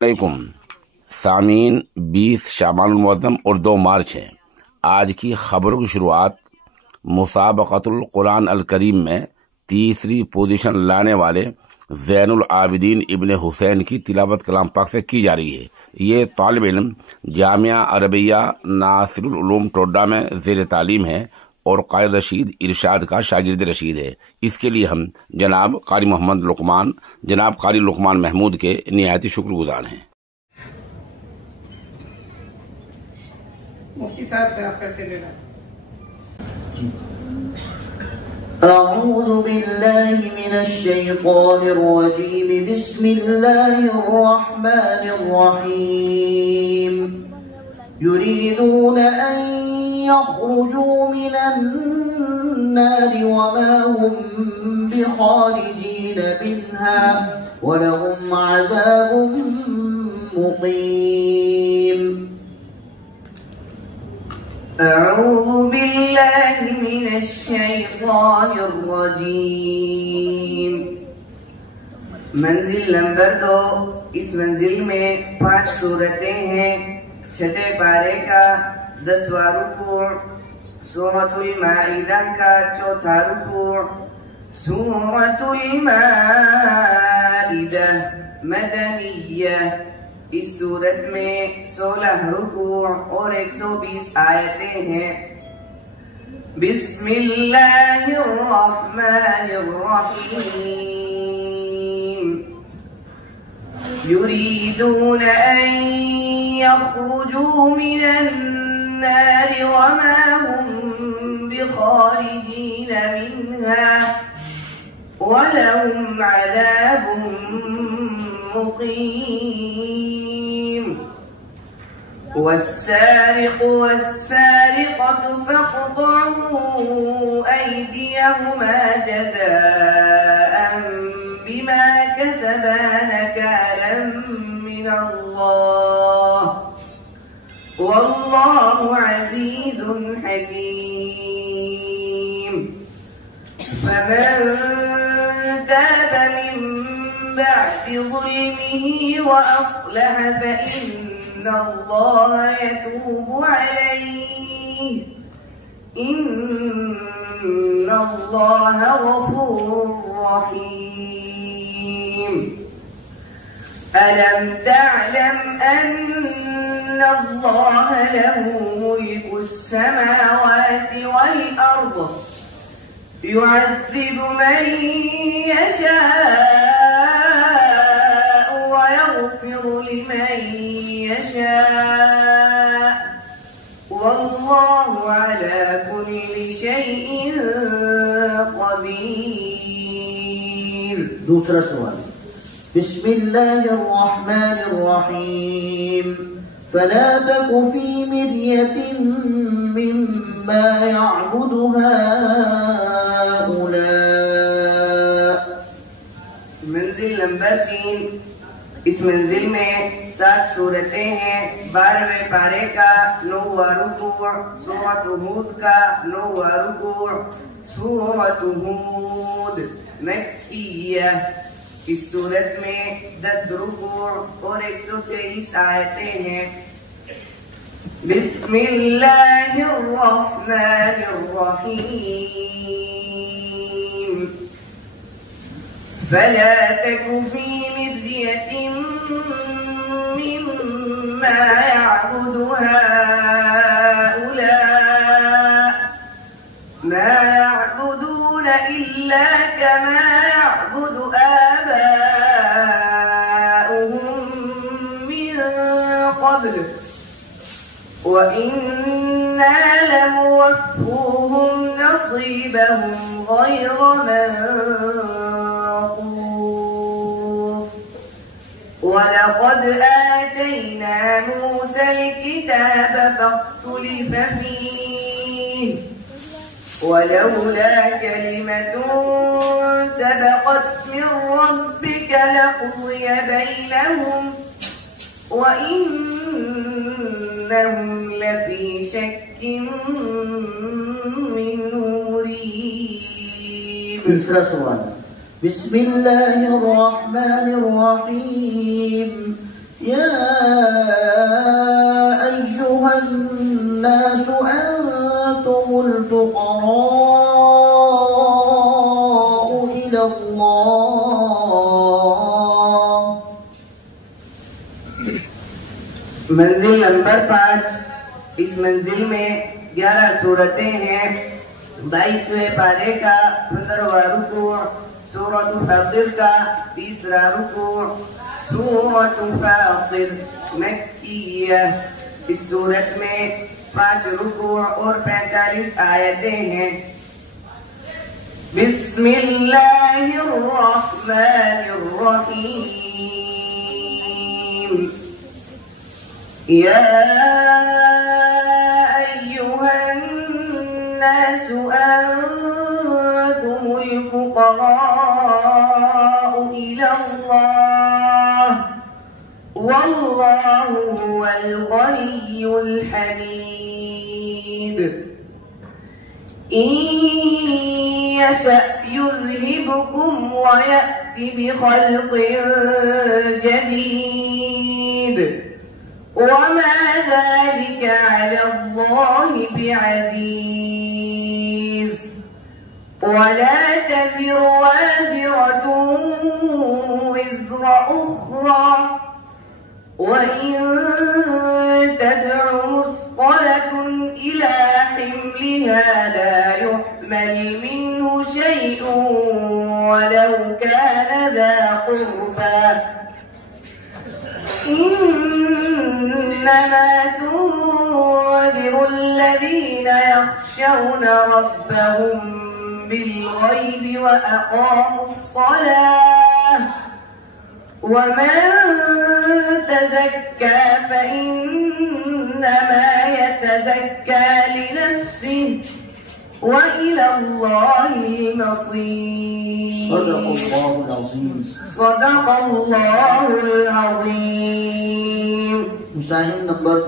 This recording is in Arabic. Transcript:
अलैकुम सामीन। 20 शाबानुल मुअज़्ज़म और 2 मार्च है। आज की खबरों की शुरुआत मुसाबक़तुल कुरान अल करीम में तीसरी पोजीशन लाने वाले ज़ैनुल आबिदीन इब्ने हुसैन की तिलावत कलाम पाक से की जा रही है। ये तालिब इल्म जामिया अरबिया नासिरुल उलूम टोडा में ज़ेर तालीम है और क़ायद रशीद इरशाद का शागिर्द रशीद है। इसके लिए हम जनाब कारी लुक़मान महमूद के निहायती शुक्रगुज़ार हैं। मुफ्ती साहब से आप कैसे लेना। अऊज़ु बिल्लाहि मिनश शैतानिर रजीम। बिस्मिल्लाहिर रहमानिर रहीम। युरीदून अन यख़रुजू मिनन नारि वमा हुम बिख़ारिजीन मिन्हा वलहुम अज़ाबुम मुक़ीम। अऊज़ु बिल्लाहि मिनश शैतानिर रजीम। मंजिल नंबर 2। इस मंजिल में 5 सूरतें हैं। छठे पारे का 10वां रुकू, सूरतुल माइदा का 4था रुकू। सूरतुल माइदा मदनिया। इस सूरत में 16 रुकू और 120 आयतें हैं। बिस्मिल्लाहिर्रहमानिर्रहीम। युरीदून अन यख़रुजू मिनन नारि वमा हुम बिख़ारिजीन मिन्हा वलहुम अज़ाबुम मुक़ीम। वस्सारिक़ु वस्सारिक़तु फ़क़्तअू अयदियहुमा जज़ाअन बिमा कसबा नकालन मिनल्लाह वल्लाहु अज़ीज़ुन हकीम। फमन ताब मिन بعد ظلمه وأصلح فإن الله يتوب عليه إن الله غفور رحيم। ألم تعلم أن الله له ملك السماوات والأرض يعذب من يشاء ويغفر لمن يشاء والله على كل شيء قدير। दूसरा सवाल। बिस्मिल्लाहिर्रहमानिर्रहीम। फला तकु फी मिर्यतिन मिम्मा यअबुदु हाउला। मंजिल नंबर 3। इस मंजिल में 7 सूरतें हैं। 12वें पारे का 9वां रुकू, सूरत हूद का 9वां रुकू। सूरत हूद मक्किया। इस सूरत में 10 रुकू और 123 आयतें हैं। बिस्मिल्लाहिर्रहमानिर्रहीम। फला तकु फी मिर्यतिन मिम्मा यअबुदु हाउला मा यअबुदून इल्ला कमा यअबुदु आबाउहुम मिन क़ब्ल वइन्ना लमुवफ़्फ़ूहुम नसीबहुम ग़ैर मंक़ूस। वलक़द आतैना मूसा الكتاب فاختلف فيه ولولا كلمة سبقت من ربك لقضي بينهم وإنهم لفي شك منه مريب। तीसरा सवाल। बिस्मिल्लाहिर्रहमानिर्रहीम। يا أيها الناس أنتم الفقراء إلى الله. मंजिल नंबर 5। इस मंजिल में 11 सूरतें हैं। 22वें पारे का 15वां रुकू, सूरत फातिर का 3रा रुकू, सूरत फातिर मक्किया। इस सूरत में 5 रुकू और 45 आयतें हैं। बिस्मिल्लाहिर्रहमानिर्रहीम। या अय्युहन्नास अंतुमुल फुक़राउ इलल्लाह वल्लाहु हुवल गनियुल हमीद। इन यशअ युज़हिबकुम व यअति बिखल्क़िन जदीद वमा ज़ालिक अला अल्लाहि बिअज़ीज़। वला तज़िरु वाज़िरतुन विज़्र उख़रा वइन तदअ मुस्क़लतुन इला हिमलिहा ला युहमल मिन्हु शै'उन वलौ कान ज़ा क़ुर्बा। إنما تنذر الذين يخشون ربهم بالغيب وأقاموا الصلاة ومن تزكى فإنما يتزكى لنفسه وإلى الله المصير. صدق الله العظيم. मुशाहिद नंबर